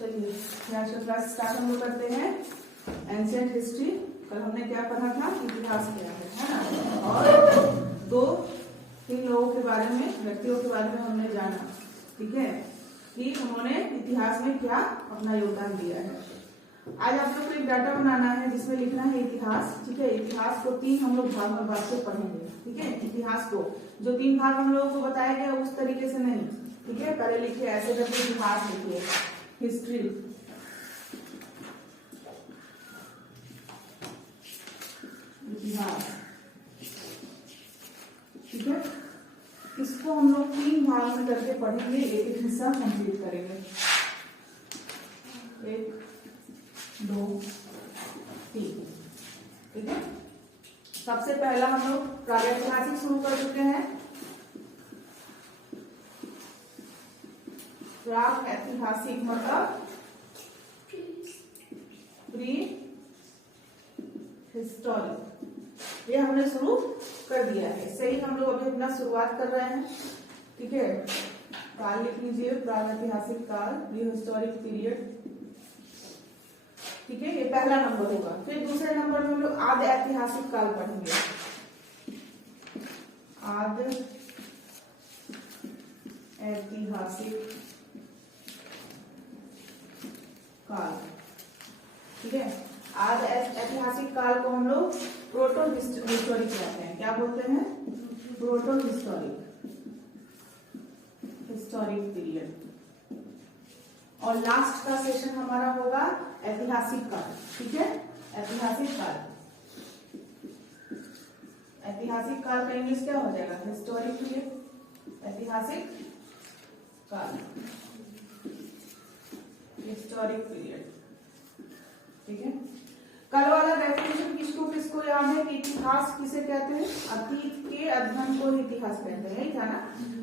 चलिए आज का क्लास स्टार्ट हम लोग करते हैं। एंशिएंट हिस्ट्री, कल हमने क्या पढ़ा था, इतिहास क्या है ना, और दो तीन लोगों के बारे में, व्यक्तियों के बारे में हमने जाना, ठीक है, कि उन्होंने इतिहास में क्या अपना योगदान दिया है। आज आप लोग को एक डाटा बनाना है जिसमें लिखना है इतिहास, ठीक है। इतिहास को तीन हम लोग भाग में बांट के पढ़ेंगे, ठीक है। इतिहास को जो तीन भाग हम लोगों को बताया गया उस तरीके से नहीं, ठीक है। पहले लिखिए ऐसे करके इतिहास लिखिए, हिस्ट्री, इतिहास, ठीक है। इसको हम लोग तीन भाग में करके पढ़ेंगे, एक एक हिस्सा कंप्लीट करेंगे। 1 2 3, ठीक है। सबसे पहला हम लोग प्रागैतिहासिक शुरू कर चुके हैं। प्रागैतिहासिक मतलब प्री हिस्टोरिक, ये हमने शुरू कर दिया है। इससे ही हम लोग अभी अपना शुरुआत कर रहे हैं, ठीक है। काल लिख लीजिए, प्रागैतिहासिक काल, प्री हिस्टोरिक पीरियड, ठीक है। ये पहला नंबर होगा। फिर दूसरे नंबर में हम लोग आद्य ऐतिहासिक काल पढ़ेंगे। आद्य ऐतिहासिक काल, ठीक है। आद्य ऐतिहासिक काल को हम लोग प्रोटो हिस्टोरिक कहते हैं। क्या बोलते हैं? Proto historic period. और लास्ट का सेशन हमारा होगा ऐतिहासिक काल, ठीक है। ऐतिहासिक काल, ऐतिहासिक काल का इंग्लिश क्या हो जाएगा? हिस्टोरिक पीरियड, ऐतिहासिक काल, हिस्टोरिक पीरियड, ठीक है। कल वाला डेफिनेशन किसको किसको याद है कि इतिहास किसे कहते हैं? अतीत के अध्ययन को इतिहास कहते हैं, यही था ना,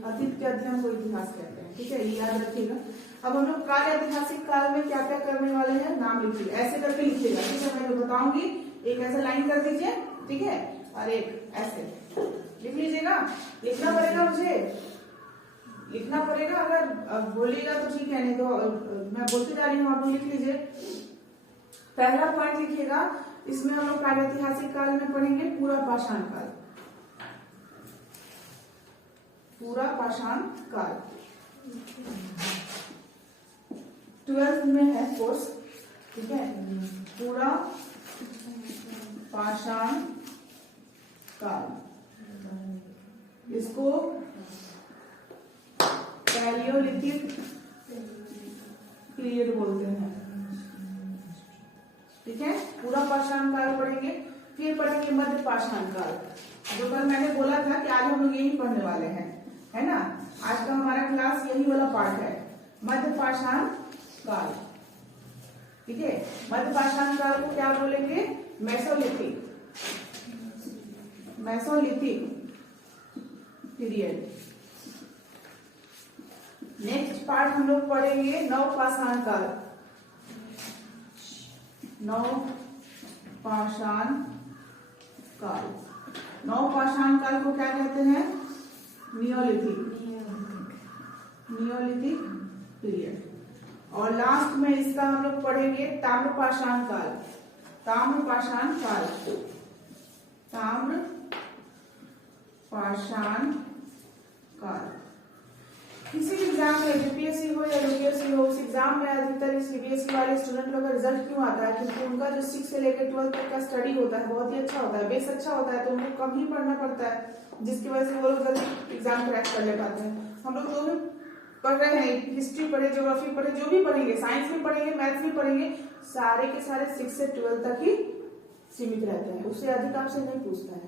अतीत के अध्ययन को इतिहास कहते हैं, ठीक है, ये याद रखिएगा। अब हम लोग काल ऐतिहासिक काल में क्या क्या करने वाले हैं, नाम लिखिए, ऐसे करके लिखिएगा, ठीक है। मैं बताऊंगी, एक ऐसा लाइन कर दीजिए, ठीक है, और एक ऐसे लिख लीजिएगा। लिखना पड़ेगा, मुझे लिखना पड़ेगा, अगर बोलिएगा तो ठीक है, नहीं तो मैं बोलती जा रही हूँ, आप लिख लीजिए। पहला पॉइंट लिखिएगा, इसमें हम लोग प्रागैतिहासिक काल में पढ़ेंगे पूरा पाषाण काल, पूरा पाषाण काल 12th में है कोर्स, ठीक है। पूरा पाषाण काल, इसको पैलियोलिथिक पीरियड बोलते हैं, ठीक है। पूरा पाषाण काल पढ़ेंगे। फिर पढ़ेंगे मध्य पाषाण काल, जो कल मैंने बोला था कि आज हम लोग यही पढ़ने वाले हैं, है ना। आज का हमारा क्लास यही वाला पार्ट है, मध्य पाषाण काल, ठीक है। मध्य पाषाण काल को क्या बोलेंगे? Mesolithic, Mesolithic period. Next part हम लोग पढ़ेंगे नव पाषाण काल, नव पाषाण काल। नव पाषाण काल को क्या कहते हैं? Neolithic, Neolithic period. और लास्ट में इसका हम लोग पढ़ेंगे ताम्र पाषाण काल, ताम्र पाषाण काल, ताम्र पाषाण काल। किसी एग्जाम में यूपीएससी हो या यूपीएससी हो, उस एग्जाम में अधिकतर सीबीएसई वाले स्टूडेंट लोग का रिजल्ट क्यों आता है? क्योंकि उनका जो 6 से लेकर 12 तक का स्टडी होता है बहुत ही अच्छा होता है, बेस अच्छा होता है, तो उनको कम ही पढ़ना पड़ता है, जिसकी वजह से वो लोग जल्दी एग्जाम क्रैक कर ले पाते हैं। हम लोग जो भी पढ़ रहे हैं, हिस्ट्री पढ़े, ज्योग्राफी पढ़े, जो भी पढ़ेंगे, साइंस भी पढ़ेंगे, मैथ्स भी पढ़ेंगे, सारे के सारे 6 से 12 तक ही सीमित रहते हैं, उससे अधिक आपसे नहीं पूछता है,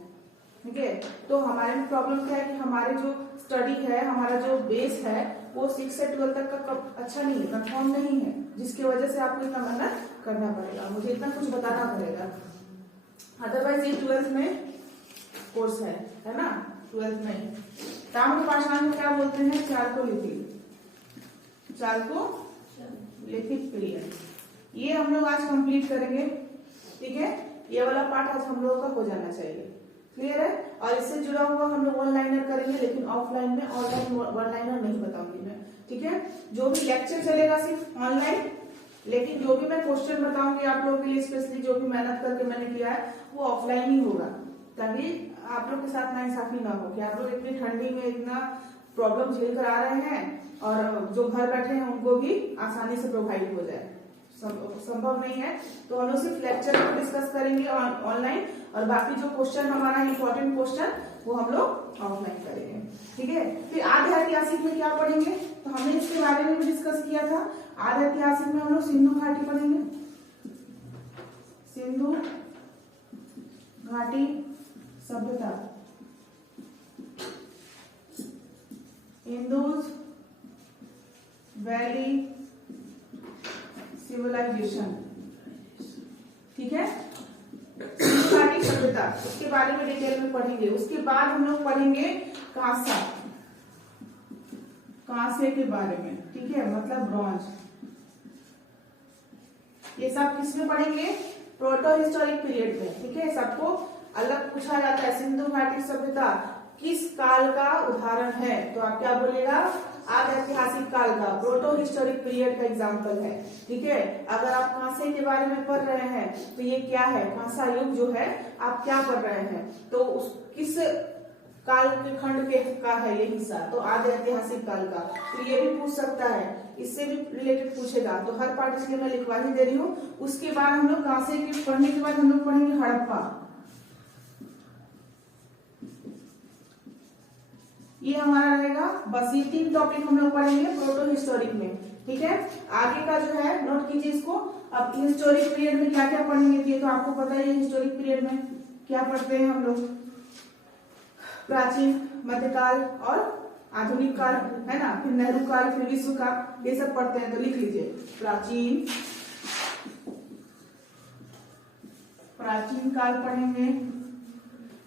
ठीक है। तो हमारे में प्रॉब्लम क्या है कि हमारे जो स्टडी है, हमारा जो बेस है, वो 6 से 12 तक का अच्छा नहीं है, कंफर्म नहीं है, जिसकी वजह से आपको इतना मेहनत करना पड़ेगा, मुझे इतना कुछ बताना पड़ेगा। अदरवाइज ये 12th में कोर्स है ना, 12th में। ताम्र पाषाण में क्या बोलते हैं? Chalcolithic, Chalcolithic period. ये हम लोग आज कंप्लीट करेंगे, ठीक है। ये वाला पार्ट आज हम लोगों का हो जाना चाहिए, क्लियर है। और इससे जुड़ा हुआ हम लोग वन लाइनर करेंगे, लेकिन ऑफलाइन में ऑनलाइन वन लाइनर नहीं बताऊंगी मैं, ठीक है। जो भी लेक्चर चलेगा सिर्फ ऑनलाइन, लेकिन जो भी मैं क्वेश्चन बताऊंगी आप लोगों के लिए, स्पेशली जो भी मेहनत करके मैंने किया है वो ऑफलाइन ही होगा, ताकि आप लोग के साथ नाइंसाफी ना हो कि आप लोग इतनी ठंडी में इतना प्रॉब्लम झेल कर आ रहे हैं और जो घर बैठे हैं उनको भी आसानी से प्रोवाइड हो जाए, संभव नहीं है। तो हम लोग सिर्फ लेक्चर में डिस्कस करेंगे ऑनलाइन, और बाकी जो क्वेश्चन हमारा इंपॉर्टेंट क्वेश्चन वो हम लोग ऑफलाइन करेंगे, ठीक है। फिर आधे ऐतिहासिक में क्या पढ़ेंगे, तो हमने इसके बारे में भी डिस्कस किया था। आधे ऐतिहासिक में हम लोग सिंधु घाटी पढ़ेंगे, सिंधु घाटी सभ्यता, इंडस वैली सिविलाइजेशन, ठीक है, सिंधु घाटी सभ्यता, उसके बारे में डिटेल में पढ़ेंगे। उसके बाद हम लोग पढ़ेंगे कांसा, कांसे के बारे में, ठीक है, मतलब ब्रॉन्ज। ये सब किसमें पढ़ेंगे, प्रोटो हिस्टोरिक पीरियड में, ठीक है। सबको अलग पूछा जाता है, सिंधु घाटी सभ्यता किस काल का उदाहरण है, तो आप क्या बोलेगा, आदि ऐतिहासिक काल का, प्रोटो हिस्टोरिक पीरियड का एग्जाम्पल है, ठीक है। अगर आप कांसे के बारे में पढ़ रहे हैं तो ये क्या है, कांसा युग जो है आप क्या पढ़ रहे हैं, तो उस किस काल के खंड के का है ये हिस्सा, तो आदि ऐतिहासिक काल का। तो ये भी पूछ सकता है, इससे भी रिलेटेड पूछेगा, तो हर पार्ट इसलिए मैं लिखवा ही दे रही हूँ। उसके बाद हम लोग कांसे के पढ़ने के बाद हम लोग पढ़ेंगे हड़प्पा, ये हमारा रहेगा। बस ये 3 टॉपिक हम लोग पढ़ेंगे प्रोटो हिस्टोरिक में, ठीक है। आगे का जो है नोट कीजिए इसको। अब हिस्टोरिक पीरियड में क्या क्या पढ़ेंगे, ये तो आपको पता ही है, हिस्टोरिक पीरियड में क्या पढ़ते हैं हम लोग, प्राचीन, मध्यकाल और आधुनिक काल, है ना, फिर नेहरू काल, फिर विश्व काल, ये सब पढ़ते हैं। तो लिख लीजिए प्राचीन, प्राचीन काल पढ़ेंगे,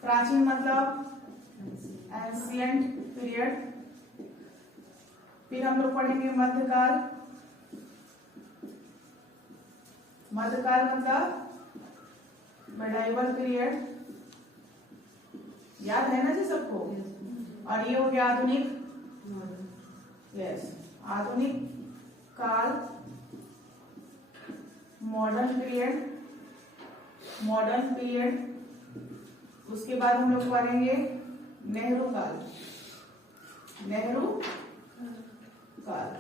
प्राचीन मतलब एंशिएंट पीरियड। फिर हम लोग पढ़ेंगे मध्यकाल, मध्यकाल मतलब मेडाइवल पीरियड, याद है ना जी सबको। और ये हो गया आधुनिक, यस, आधुनिक काल, मॉडर्न पीरियड, मॉडर्न पीरियड। उसके बाद हम लोग पढ़ेंगे नेहरू काल, नेहरू काल,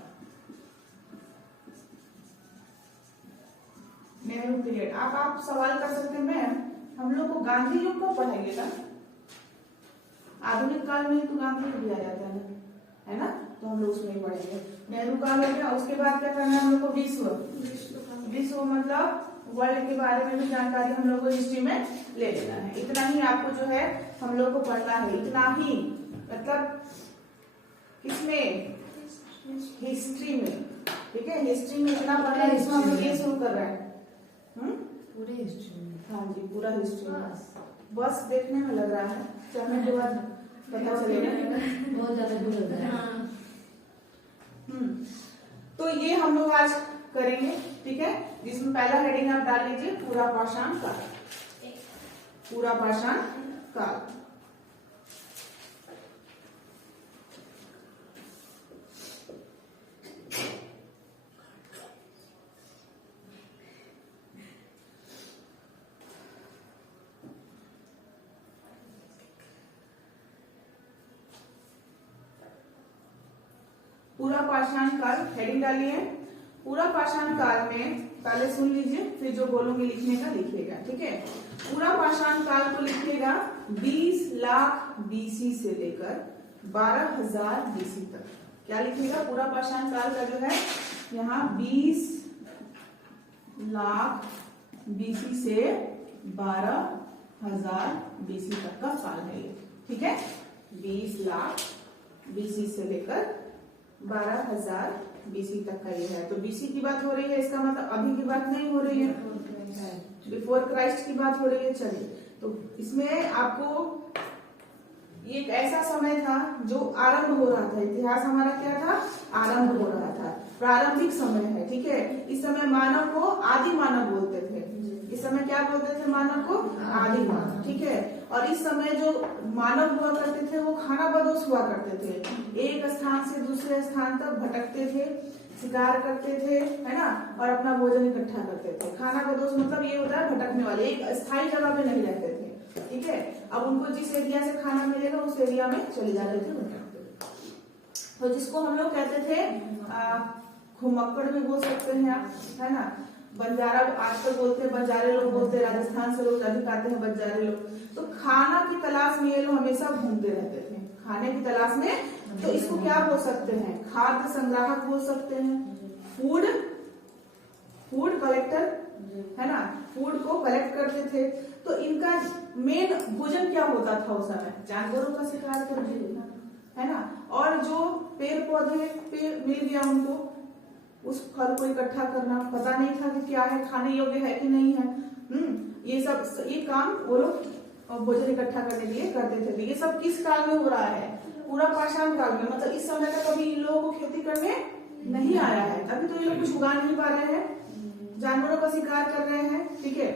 नेहरू पीरियड। आप सवाल कर सकते हैं मैम हम लोग को गांधी युग को पढ़ाइए ना, आधुनिक काल में तो गांधी युग दिया जाता है ना, तो हम लोग उसमें पढ़ेंगे। नेहरू काल हो गया, उसके बाद क्या करना है हम लोग को, विश्व, विश्व मतलब वर्ल्ड के बारे में भी जानकारी हम लोग को हिस्ट्री में ले लेना है। इतना ही आपको जो है हम लोग को पढ़ना है, इतना ही, मतलब किसमें, हिस्ट्री में, ठीक है। हिस्ट्री में इतना पढ़ना है, इसमें हम लोग ये शुरू कर रहे हैं, पूरे हिस्ट्री में, हाँ जी, पूरा हिस्ट्री में। बस देखने में लग रहा है, चलने के बाद पता चलेगा, बहुत ज्यादा दूर लग रहा है। तो ये हम लोग आज करेंगे, ठीक है, जिसमें पहला हेडिंग आप डाल लीजिए पूरा पाषाण काल, पूरा पाषाण काल। पूरा पाषाण काल हेडिंग डालिए। पूरा पाषाण काल में पहले सुन लीजिए, फिर जो बोलूंगी लिखने का लिखिएगा, ठीक है। पूरा पाषाण काल को लिखिएगा 20 लाख बीसी से लेकर 12,000 बीसी तक। क्या लिखिएगा, पूरा पाषाण काल का जो है यहाँ 20 लाख बीसी से 12,000 बीसी तक का काल है ये, ठीक है। 20 लाख बीसी से लेकर 12,000 बीसी तक का ये है। तो बीसी की बात हो रही है, इसका मतलब अभी की बात नहीं हो रही है, बिफोर क्राइस्ट की बात हो रही है। चलिए, तो इसमें आपको ये एक ऐसा समय था जो आरंभ हो रहा था, इतिहास हमारा क्या था, आरंभ हो रहा था, प्रारंभिक समय है, ठीक है। इस समय मानव को आदि मानव बोलते थे, इस समय क्या बोलते थे, मानव को आदि मानव, ठीक है। और इस समय जो मानव हुआ करते थे वो खाना बदोश हुआ करते थे, एक स्थान से दूसरे स्थान तक भटकते थे, शिकार करते थे, है ना, और अपना भोजन इकट्ठा करते थे। खाना बदोश मतलब ये होता है भटकने वाले, एक स्थायी जगह पे नहीं रहते थे, ठीक है। अब उनको जिस एरिया से खाना मिलेगा उस एरिया में चले जाते थे भटकते। तो जिसको हम लोग कहते थे घुमक्कड़ भी बोल सकते हैं आप, है ना। बंजारा आजकल बोलते हैं, बंजारे लोग बोलते हैं, राजस्थान से लोग अधिक आते हैं बंजारे लोग। तो खाना की तलाश में ये लोग हमेशा घूमते रहते थे, खाने की तलाश में। तो इसको क्या बोल सकते हैं, खाद्य संग्राहक बोल सकते हैं, फूड कलेक्टर, है ना, फूड को कलेक्ट करते थे। तो इनका मेन भोजन क्या होता था उस समय, जानवरों का शिकार करना, है ना। और जो पेड़ पौधे पे मिल गया उनको, उस फल को इकट्ठा करना, पता नहीं था कि क्या है, खाने योग्य है कि नहीं है, ये काम वो लोग भोजन इकट्ठा करने के लिए करते थे। ये सब किस काल में हो रहा है, पूरा पाषाण काल में, मतलब इस समय तक कभी इन लोगों को खेती करने नहीं आया है, तभी तो ये लोग कुछ उगा नहीं पा रहे हैं, जानवरों का शिकार कर रहे हैं, ठीक है।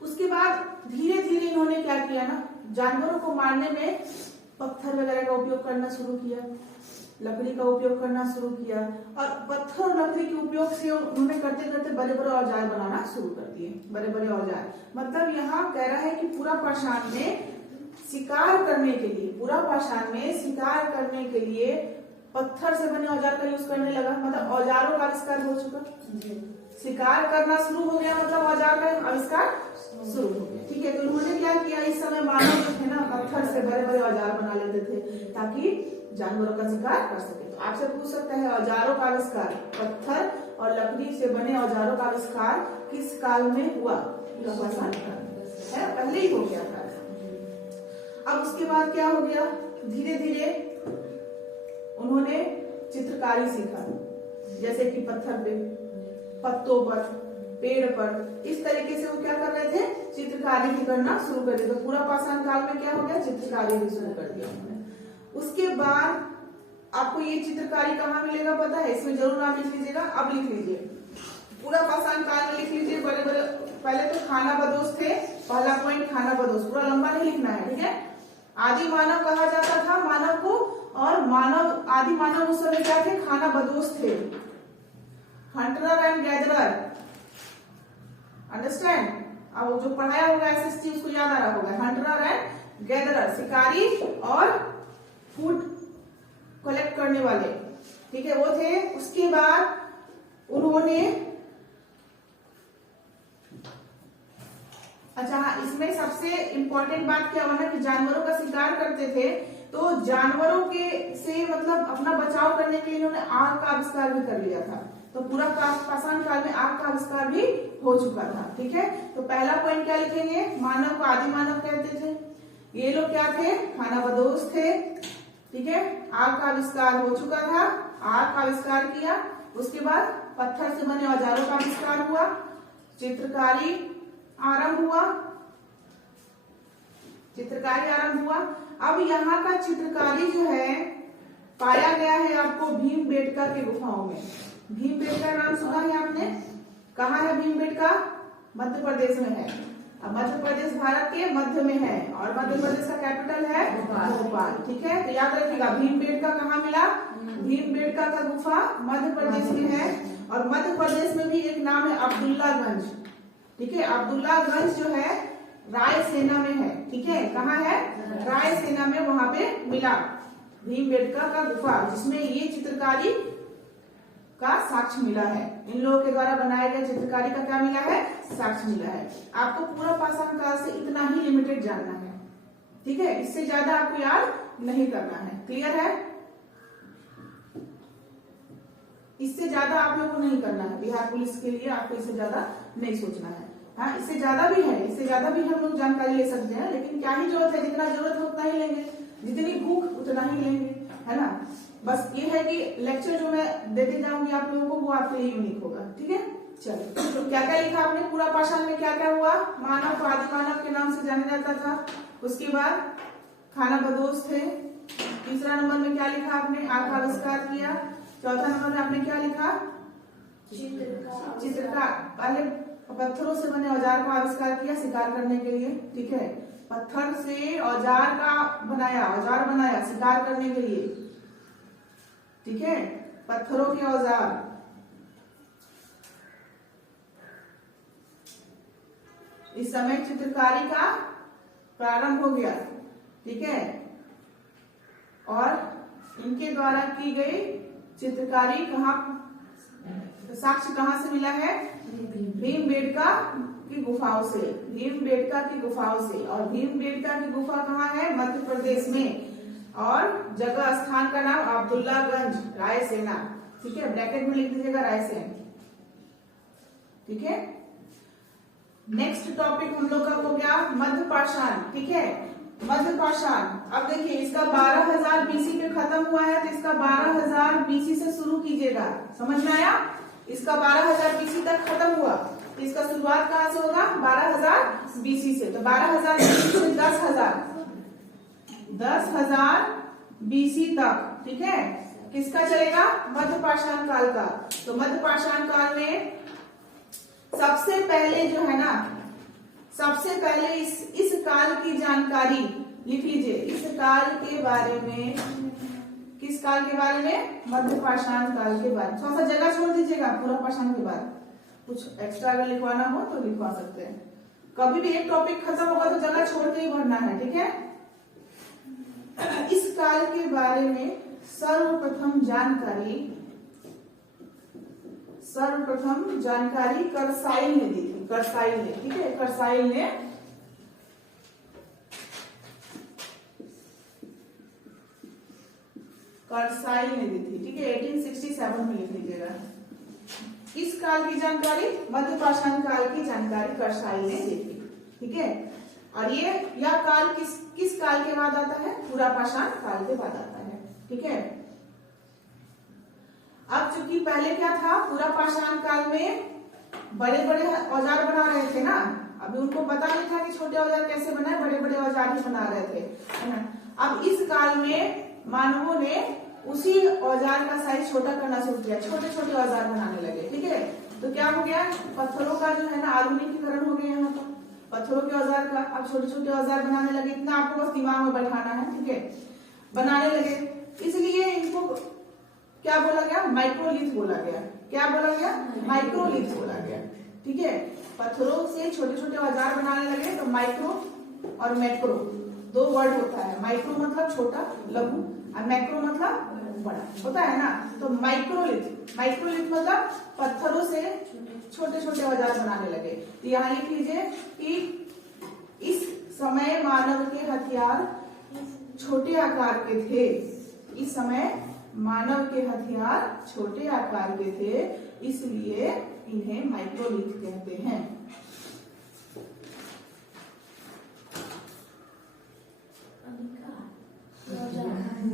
उसके बाद धीरे धीरे इन्होंने क्या किया ना, जानवरों को मारने में पत्थर वगैरह का उपयोग करना शुरू किया, लकड़ी का उपयोग करना शुरू किया, और पत्थर और लकड़ी के उपयोग से उन्होंने करते करते बड़े बड़े औजार बनाना शुरू कर दिए, बड़े बड़े औजार। मतलब यहाँ कह रहा है कि पूरा पाषाण में शिकार करने के लिए, पूरा पाषाण में शिकार करने के लिए पत्थर से बने औजार का यूज करने लगा, मतलब औजारों का आविष्कार हो चुका, शिकार करना शुरू हो गया, मतलब औजार का आविष्कार शुरू हो गया, ठीक है। तो उन्होंने क्या किया, इस समय मानव जो थे ना पत्थर से बड़े बड़े औजार बना लेते थे ताकि जानवरों का शिकार कर सके। तो आपसे पूछ सकता है औजारों का आविष्कार, पत्थर और लकड़ी से बने औजारों का आविष्कार किस काल में हुआ, पाषाण काल है, पहले ही हो गया था। अब उसके बाद क्या हो गया, धीरे धीरे उन्होंने चित्रकारी सीखा, जैसे कि पत्थर पे, पत्तों पर, पेड़ पर, इस तरीके से वो क्या कर रहे थे, चित्रकारी भी करना शुरू कर दिया। तो पूरा पाषाण काल में क्या हो गया, चित्रकारी भी शुरू कर दिया उन्होंने। उसके बाद आपको ये चित्रकारी कहाँ मिलेगा पता है, इसमें जरूर आप लिख लीजिएगा, अब लिख लीजिए, पूरा पाषाण काल में लिख लीजिए। बड़े बड़े पहले तो खाना बदोश थे, पहला पॉइंट खाना बदोश, पूरा लंबा नहीं लिखना है, ठीक है। आदि मानव कहा जाता था मानव को, और मानव आदि मानव उस समय क्या थे, खाना बदोश थे, हंटरर एंड गैदरर, अंडरस्टैंड। अब जो पढ़ाया होगा एसएसटी उसको याद आ रहा होगा, हंटरर एंड गैदरर, शिकारी और फूड कलेक्ट करने वाले, ठीक है, वो थे। उसके बाद उन्होंने, अच्छा हाँ, इसमें सबसे इंपॉर्टेंट बात क्या हुआ ना कि जानवरों का शिकार करते थे, तो जानवरों के से मतलब अपना बचाव करने के लिए इन्होंने आग का आविष्कार भी कर लिया था। तो पूरा पाषाण काल में आग का आविष्कार भी हो चुका था, ठीक है। तो पहला पॉइंट क्या लिखेंगे, मानव को आदि मानव कहते थे, ये लोग क्या थे, खाना बदोश थे, ठीक है। आग का आविष्कार हो चुका था, आग का आविष्कार किया। उसके बाद पत्थर से बने औजारों का आविष्कार हुआ, चित्रकारी आरंभ हुआ, चित्रकारी आरंभ हुआ। अब यहाँ का चित्रकारी जो है पाया गया है आपको भीमबेटका की गुफाओं में। भीमबेटका नाम सुना है आपने, कहाँ है भीमबेटका, मध्य प्रदेश में है। अब मध्य प्रदेश भारत के मध्य में है और मध्य प्रदेश का कैपिटल है भोपाल, ठीक है। तो याद रखिएगा भीमबेटका कहाँ मिला, भीमबेटका का गुफा मध्य प्रदेश में है, और मध्य प्रदेश में भी एक नाम है अब्दुल्लागंज, ठीक है। अब्दुल्लागंज जो है रायसेना में है, ठीक है, कहाँ है, रायसेना में, वहां पे मिला भीमबेटका का गुफा, जिसमें ये चित्रकारी का साक्ष्य मिला है। इन लोगों के द्वारा बनाए गए चित्रकारी का क्या मिला है, साक्ष्य मिला है। आपको पूरा पाषाण काल से इतना ही लिमिटेड जानना है, ठीक है, इससे ज्यादा आपको याद नहीं करना है, क्लियर है। इससे ज्यादा आप लोगों को नहीं करना है, बिहार पुलिस के लिए आपको इससे ज्यादा नहीं सोचना है। हाँ, इससे ज्यादा भी है, इससे ज्यादा भी हम लोग जानकारी ले सकते हैं, लेकिन क्या ही जरूरत है, जितना जरूरत है उतना ही लेंगे, जितनी भूख उतना ही लेंगे, है ना। बस ये है कि लेक्चर जो मैं देते जाऊंगी आप लोगों को वो आपके लिए यूनिक होगा, ठीक है। चलिए, तो क्या क्या लिखा आपने, पूरा पाषाण में क्या क्या हुआ, मानव को आदि मानव के नाम से जाना जाता था। उसके बाद खाना बदोश थे। तीसरा नंबर में क्या लिखा आपने, आग का आविष्कार किया। चौथा नंबर में आपने क्या लिखा, चित्रकार, पहले पत्थरों से बने औजार का आविष्कार किया शिकार करने के लिए, ठीक है। पत्थर से औजार का बनाया, औजार बनाया शिकार करने के लिए, ठीक है। पत्थरों के औजार। इस समय चित्रकारी का प्रारंभ हो गया, ठीक है। और इनके द्वारा की गई चित्रकारी साक्ष्य कहाँ से मिला है? भीमबेटका की गुफाओं से, भीमबेटका की गुफाओं से। और भीमबेटका की गुफा कहाँ है? मध्य प्रदेश में। और जगह स्थान का नाम अब्दुल्लागंज, रायसेना, ठीक है। ब्रैकेट में लिख दीजिएगा रायसेन, ठीक है। नेक्स्ट टॉपिक हम लोग का हो गया मध्य पाषाण, ठीक है। मध्य पाषाण, अब देखिए इसका 12,000 बीसी पे खत्म हुआ है, तो इसका 12,000 बीसी से शुरू कीजिएगा। समझ में आया? इसका 12,000 बीसी तक खत्म हुआ, तो इसका शुरुआत कहाँ से होगा? 12,000 बीसी से। तो 12,000 बीसी से 10,000 बीसी तक, ठीक है। किसका चलेगा? मध्य पाषाण काल का। तो मध्य पाषाण काल में सबसे पहले जो है ना, सबसे पहले इस काल की जानकारी लिख लीजिए। इस काल के बारे में, किस काल के बारे में? मध्य पाषाण काल के बारे में। थोड़ा सा जगह छोड़ दीजिएगा पूरा पाषाण के बाद, कुछ एक्स्ट्रा अगर लिखवाना हो तो लिखवा सकते हैं। कभी भी एक टॉपिक खत्म होगा तो जगह छोड़ के ही भरना है, ठीक है। इस काल के बारे में सर्वप्रथम जानकारी करसाइल ने दी थी, करसाइल ने, ठीक है। करसाइल ने दी थी, ठीक है। 1867 में लिख लीजिएगा। इस काल की जानकारी, मध्य पाषाण काल की जानकारी करसाइल ने दी थी, ठीक है। और यह काल किस काल के बाद आता है? पूरा पाषाण काल के बाद आता है, ठीक है। अब चूंकि पहले क्या था, पूरा पाषाण काल में बड़े बड़े औजार बना रहे थे ना, अभी उनको पता नहीं था कि छोटे औजार कैसे बनाए, बड़े बड़े औजार ही बना रहे थे, है ना। अब इस काल में मानवों ने उसी औजार का साइज छोटा करना शुरू किया, छोटे छोटे औजार बनाने लगे, ठीक है। तो क्या हो गया? पत्थरों का जो है ना आधुनिकीकरण हो गया यहाँ पर, पत्थरों के औजार का अब छोटे छोटे औजार बनाने लगे। इतना आपको बस दिमाग में बैठाना है, ठीक है। बनाने लगे, इसलिए इनको क्या बोला गया? माइक्रोलिथ बोला गया। क्या बोला गया? माइक्रोलिथ बोला गया, ठीक है। पत्थरों से छोटे छोटे औजार बनाने लगे, तो माइक्रो और मैक्रो दो वर्ड होता है। माइक्रो मतलब छोटा, लघु, और मैक्रो मतलब बड़ा होता है ना। तो माइक्रोलिथ मतलब पत्थरों से छोटे छोटे औजार बनाने लगे। तो यहाँ लिख लीजिए कि इस समय मानव के हथियार छोटे आकार के थे। इस समय मानव के हथियार छोटे आकार के थे, इसलिए इन्हें माइक्रोलिथ कहते हैं।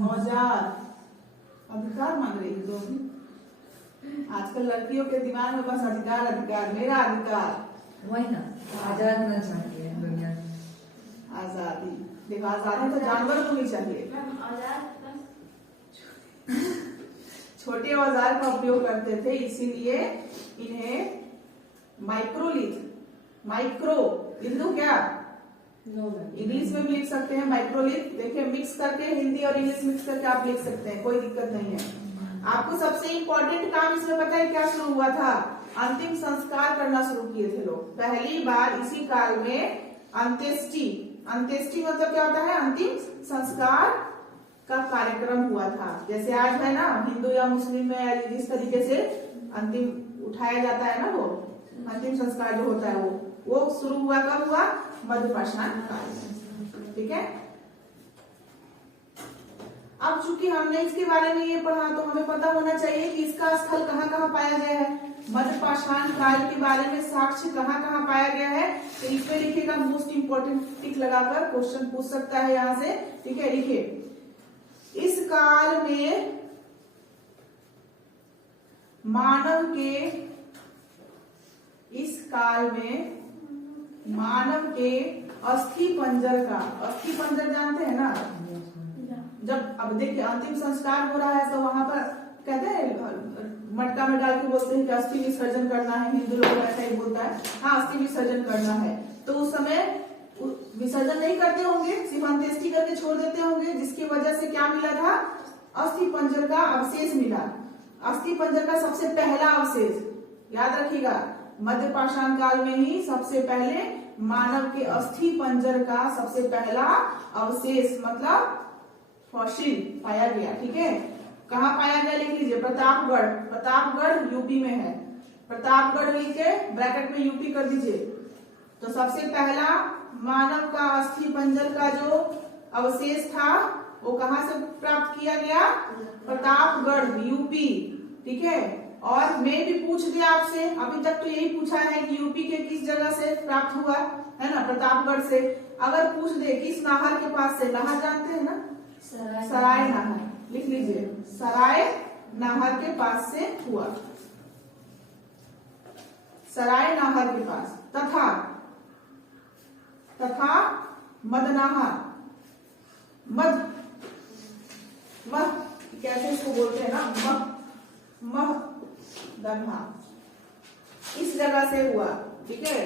औजार, अधिकार मांग रही है तो आजकल लड़कियों के दिमाग में बस अधिकार, अधिकार, मेरा अधिकार, वही ना, आजाद होना चाहती है दुनिया। आजादी, देखो आजादी तो जानवर को भी चाहिए। छोटे औजार का उपयोग करते थे, इसीलिए इन्हें माइक्रो लिख दो क्या? इंग्लिश में भी लिख सकते हैं माइक्रोलिथ। देखिए मिक्स करके, हिंदी और इंग्लिश मिक्स करके आप लिख सकते हैं, कोई दिक्कत नहीं है। आपको सबसे इम्पोर्टेंट काम इसमें पता है क्या शुरू हुआ था? अंतिम संस्कार करना शुरू किए थे लोग। पहली बार इसी काल में अंत्येष्टि मतलब क्या होता है? अंतिम संस्कार का कार्यक्रम हुआ था। जैसे आज है ना हिंदू या मुस्लिम में जिस तरीके से अंतिम उठाया जाता है ना, वो अंतिम संस्कार जो होता है वो शुरू हुआ कब हुआ? मध्य पाषाण काल में, ठीक है। अब चूंकि हमने इसके बारे में ये पढ़ा, तो हमें पता होना चाहिए कि इसका स्थल कहाँ कहाँ पाया गया है। मध्य पाषाण काल के बारे में साक्ष्य कहाँ कहाँ पाया गया है, तो इसमें लिखिएगा मोस्ट इंपोर्टेंट टिक लगाकर, क्वेश्चन पूछ सकता है यहाँ से, ठीक है। लिखिए इस काल में मानव के अस्थि पंजर जानते हैं ना? जब अब देखिए अंतिम संस्कार हो रहा है तो वहां पर कहते हैं मटका में डाल के बोलते हैं कि अस्थि विसर्जन करना है, हिंदू लोग ऐसा ही बोलता है, हाँ अस्थि विसर्जन करना है। तो उस समय विसर्जन नहीं करते होंगे, सिर्फ अंत्येष्टि करके छोड़ देते होंगे, जिसकी वजह से क्या मिला था? अस्थि पंजर का अवशेष मिला। अस्थि पंजर का सबसे पहला अवशेष, याद रखिएगा, मध्य पाषाण काल में ही सबसे पहले मानव के अस्थि पंजर का सबसे पहला अवशेष मतलब फॉसिल पाया गया। ठीक है, कहाँ पाया गया लिख लीजिए, प्रतापगढ़, प्रतापगढ़ यूपी में है। प्रतापगढ़ लिख के ब्रैकेट में यूपी कर दीजिए। तो सबसे पहला मानव का अस्थि पंजर का जो अवशेष था वो कहाँ से प्राप्त किया गया, प्रतापगढ़ यूपी। ठीक है, और मैं भी पूछ दिया आपसे, अभी तक तो यही पूछा है कि यूपी के किस जगह से प्राप्त हुआ है ना, प्रतापगढ़ से। अगर पूछ दे किस नहर के पास से, नहर जानते हैं ना, सराय नहर, लिख लीजिए, सराय नहर के पास से हुआ, सराय नहर के पास। तथा मदनाहा, मद कैसे इसको बोलते हैं ना, महदहा, इस जगह से हुआ। ठीक है,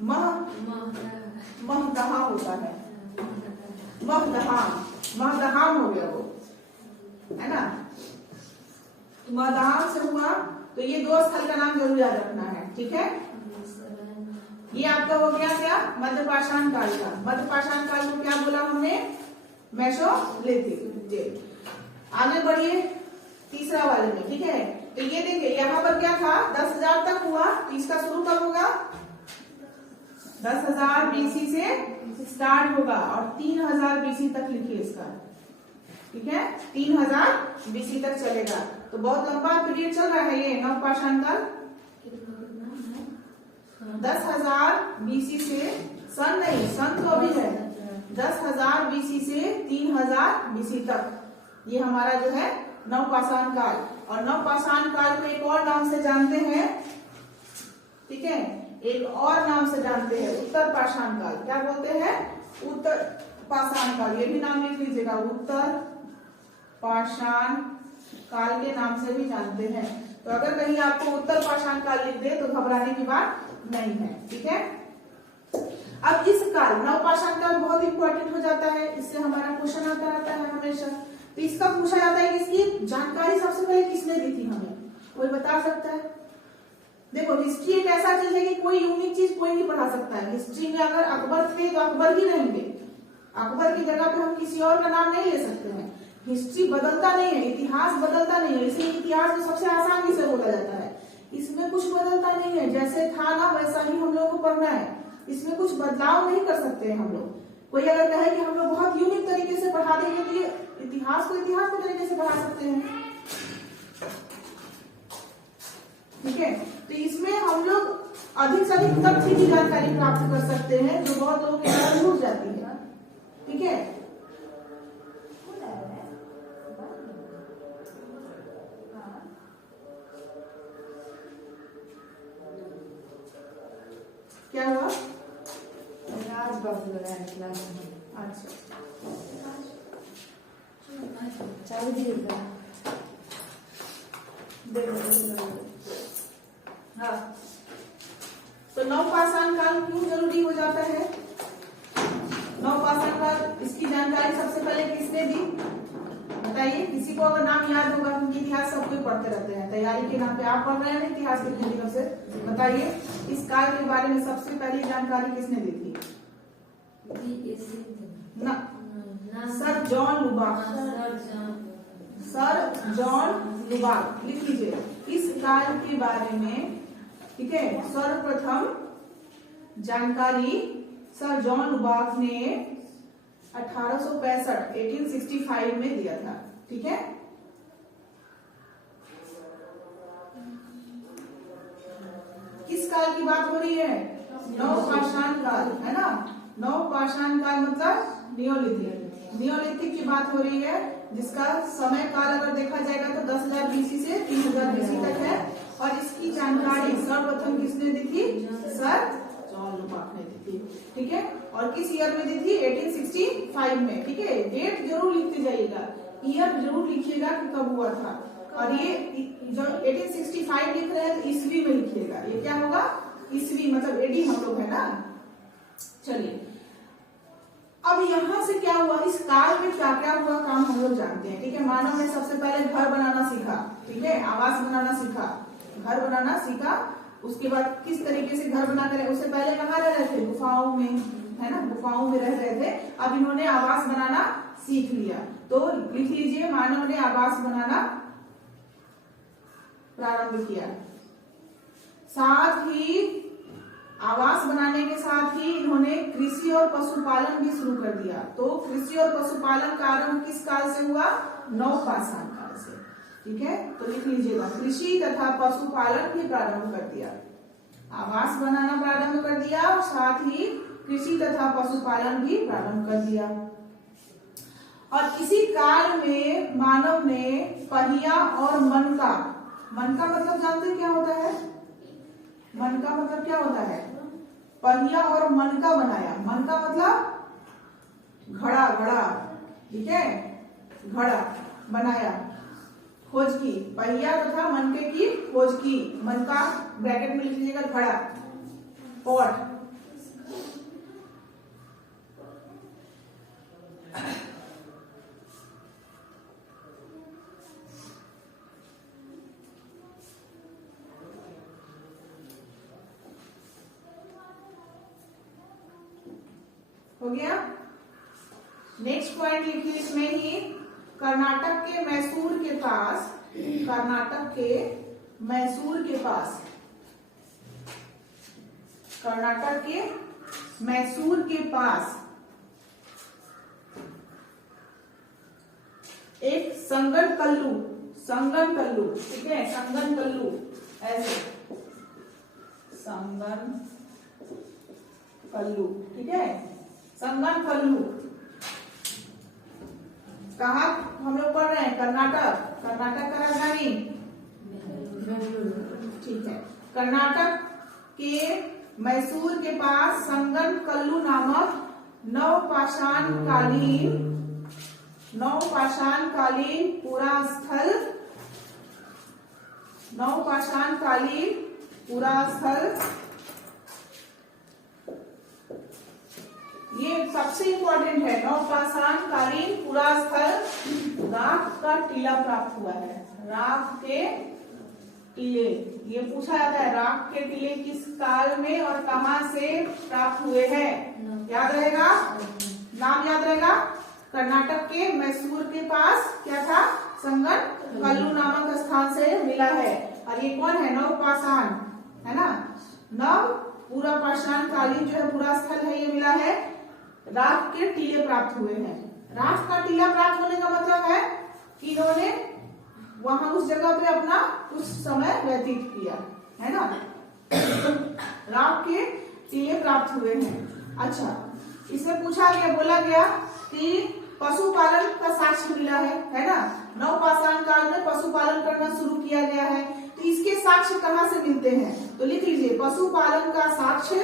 महदहा होता है, महदहाम हो गया वो, है ना। महदहाम से हुआ, तो ये दो स्थल का नाम जरूर याद रखना है। ठीक है, ये आपका हो गया क्या, मध्य पाषाण काल का। मध्य पाषाण काल को क्या बोला हमने, मेसोलिथिक। आगे बढ़िए तीसरा वाले में। ठीक है, तो ये देखिए यहाँ पर क्या था, 10,000 तक हुआ, तो इसका शुरू कब होगा, 10,000 बीसी से स्टार्ट होगा और 3,000 बीसी तक लिखिए इसका। ठीक है, 3,000 बीसी तक चलेगा, तो बहुत लंबा पीरियड चल रहा है ये नवपाषाण काल। 10,000 बीसी से, सन नहीं, सन तो अभी है, 10,000 बीसी से 3,000 बीसी तक ये हमारा जो है नवपाषाण काल। और नवपाषाण काल को एक और नाम से जानते हैं। ठीक है, एक और नाम से जानते हैं, उत्तर पाषाण काल। क्या बोलते हैं, उत्तर पाषाण काल, ये भी नाम लिख लीजिएगा, उत्तर पाषाण काल के नाम से भी जानते हैं। तो अगर कहीं आपको उत्तर पाषाण काल लिख दे तो घबराने की बात नहीं है। ठीक है, अब इस काल नवपाषाण काल बहुत इंपॉर्टेंट हो जाता है, इससे हमारा क्वेश्चन आता रहता है हमेशा। तो इसका पूछा जाता है कि इसकी जानकारी सबसे पहले किसने दी थी हमें, कोई बता सकता है। देखो, हिस्ट्री एक ऐसा चीज है कि कोई यूनिक चीज कोई नहीं पढ़ा सकता है। हिस्ट्री में अगर अकबर थे तो अकबर ही रहेंगे, अकबर की जगह पे हम किसी और का नाम नहीं ले सकते हैं। हिस्ट्री बदलता नहीं है, इतिहास बदलता नहीं है, इसलिए इतिहास में सबसे आसानी से बोला जाता है। इसमें कुछ बदलता नहीं है, जैसे था ना वैसा ही हम लोगों को पढ़ना है, इसमें कुछ बदलाव नहीं कर सकते हैं हम लोग। कोई अगर कहे कि हम लोग बहुत यूनिक तरीके से पढ़ा देंगे तो ये इतिहास को इतिहास के तरीके से पढ़ा सकते हैं। ठीक है, तो इसमें हम लोग अधिक से अधिक तथ्य की जानकारी प्राप्त कर सकते हैं जो बहुत लोगों के द्वारा छूट जाती है। ठीक है, क्या हुआ, राज बाबू लगा है क्लास में। अच्छा, चाबी दीजिएगा। हाँ, तो नवपाषाण काल क्यों जरूरी हो जाता है, नवपाषाण काल इसकी जानकारी सबसे पहले किसने दी बताइए। किसी को अगर नाम याद होगा, क्योंकि इतिहास सब कोई पढ़ते रहते हैं, तैयारी के नाम पे आप पढ़ रहे हैं इतिहास कितने दिनों से, बताइए इस काल के बारे में सबसे पहली जानकारी किसने दी थी ना, सर जॉन लुबाक, सर जॉन लुबाक, लिख लीजिए इस काल के बारे में। ठीक है, सर्वप्रथम जानकारी सर जॉन लुबाक ने 1865 में दिया था। ठीक है, किस काल की बात हो रही है, नवपाषाण काल, है ना। नवपाषाण काल मतलब नियोलिथिक, नियोलिथिक की बात हो रही है, जिसका समय काल अगर देखा जाएगा तो 10,000 बीसी से 3,000 बीसी तक है। और इसकी जानकारी सर्वप्रथम किसने दी थी, सर जॉन लुबाक ने दी थी। ठीक है, और किस ईयर में दी थी, 1865 में। ठीक है, डेट जरूर लिखते जाइएगा, ईयर जरूर लिखिएगा कि कब हुआ था। और ये जो 1865 लिख रहे हैं तो ईस्वी में लिखिएगा, ये क्या होगा, ईस्वी मतलब एडी हम लोग है ना। चलिए, अब यहाँ से क्या हुआ, इस काल में क्या क्या हुआ काम हम लोग जानते हैं। ठीक है, मानव ने सबसे पहले घर बनाना सीखा, ठीक है, आवास बनाना सीखा, घर बनाना सीखा। उसके बाद किस तरीके से घर बना कर, उससे पहले कहाँ रह रहे थे, गुफाओं में, है ना, गुफाओं में रह रहे थे। अब इन्होंने आवास बनाना सीख लिया। तो लिख लीजिए, मानव ने आवास बनाना प्रारंभ किया। साथ ही आवास बनाने के साथ ही इन्होंने कृषि और पशुपालन भी शुरू कर दिया। तो कृषि और पशुपालन का आरंभ किस काल से हुआ, नवपाषाण काल से। ठीक है, तो लिख लीजिएगा, कृषि तथा पशुपालन भी प्रारंभ कर दिया, आवास बनाना प्रारंभ कर दिया और साथ ही कृषि तथा पशुपालन भी प्रारंभ कर दिया। और इसी काल में मानव ने पहिया और मन का मतलब जानते हैं क्या होता है, मन का मतलब क्या होता है, पहिया और मन का बनाया। मन का मतलब घड़ा, ठीक है, घड़ा बनाया, खोज की, पहिया तथा मनके की खोज की। मन का ब्रैकेट में लिख लीजिएगा, घड़ा, पॉट। हो गया। नेक्स्ट पॉइंट लिखिए इसमें ही, कर्नाटक के मैसूर के पास, कर्नाटक के मैसूर के पास, कर्नाटक के मैसूर के पास एक संगनकल्लू, ठीक है, संगनकल्लू, ऐसे संगनकल्लू, ठीक है, संगनकल्लू। कहा हम लोग पढ़ रहे हैं, कर्नाटक का राजधानी, ठीक है, कर्नाटक के मैसूर के पास संगनकल्लू नामक नवपाषाणकालीन पूरा स्थल, ये सबसे इंपॉर्टेंट है, नवपाषाणकालीन पूरा स्थल राख का टीला प्राप्त हुआ है। राख के टीले, ये पूछा जाता है, राख के टीले किस काल में और कहां से प्राप्त हुए हैं, याद रहेगा, नाम याद रहेगा। कर्नाटक के मैसूर के पास क्या था, संगनकल्लू नामक स्थान से मिला है। और ये कौन है, नवपाषाण, है ना, नव पूरा पाषाण कालीन जो है पूरा स्थल है, ये मिला है, राख के टीले प्राप्त हुए हैं। राख का टीला प्राप्त होने का मतलब है कि इन्होंने वहां उस जगह पे अपना कुछ समय व्यतीत किया, है ना, राख के टीले प्राप्त हुए हैं। अच्छा, इसमें पूछा गया, बोला गया कि पशुपालन का साक्ष्य मिला है ना, नवपाषाण काल में पशुपालन करना शुरू किया गया है। तो इसके साक्ष्य कहाँ से मिलते हैं, तो लिख लीजिए, पशुपालन का साक्ष्य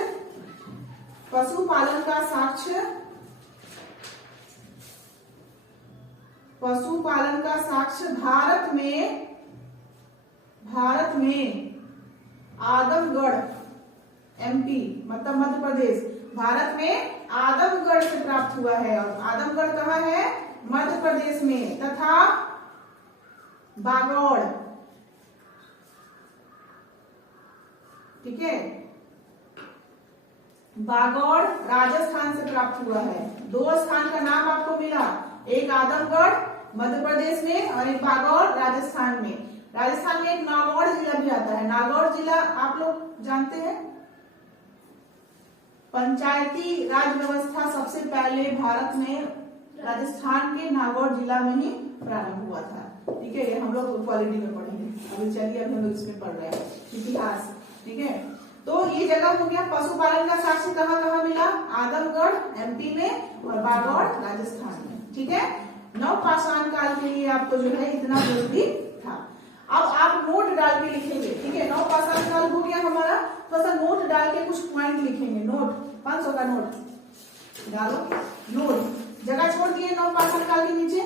भारत में आदमगढ़, एमपी मतलब मध्य प्रदेश, भारत में आदमगढ़ से प्राप्त हुआ है। और आदमगढ़ कहाँ है, मध्य प्रदेश में, तथा बागौड़, ठीक है, बागौड़ राजस्थान से प्राप्त हुआ है। दो स्थान का नाम आपको मिला, एक आदमगढ़ मध्य प्रदेश में और एक बागौड़ राजस्थान में। राजस्थान में एक नागौर जिला भी आता है। नागौर जिला आप लोग जानते हैं, पंचायती राज व्यवस्था सबसे पहले भारत में राजस्थान के नागौर जिला में ही प्रारंभ हुआ था। ठीक है, ये हम लोग पॉलिटी में पढ़ेंगे। अभी चलिए, अभी हम लोग इसमें पढ़ रहे हैं इतिहास। ठीक है, तो ये जगह हो गया। पशुपालन का साक्ष्य कहाँ कहाँ मिला, आदमगढ़ एमपी में और बागौड़ राजस्थान में। ठीक है, नवपाषाण काल के लिए आपको जो है इतना जरूरी था। अब आप नोट डाल के लिखेंगे। ठीक है, नवपाषाण काल हो गया हमारा, थोड़ा सा नोट डाल के कुछ पॉइंट लिखेंगे। नोट 500 का नोट डालो, नोट जगह छोड़ दिए नवपाषाण काल के नीचे।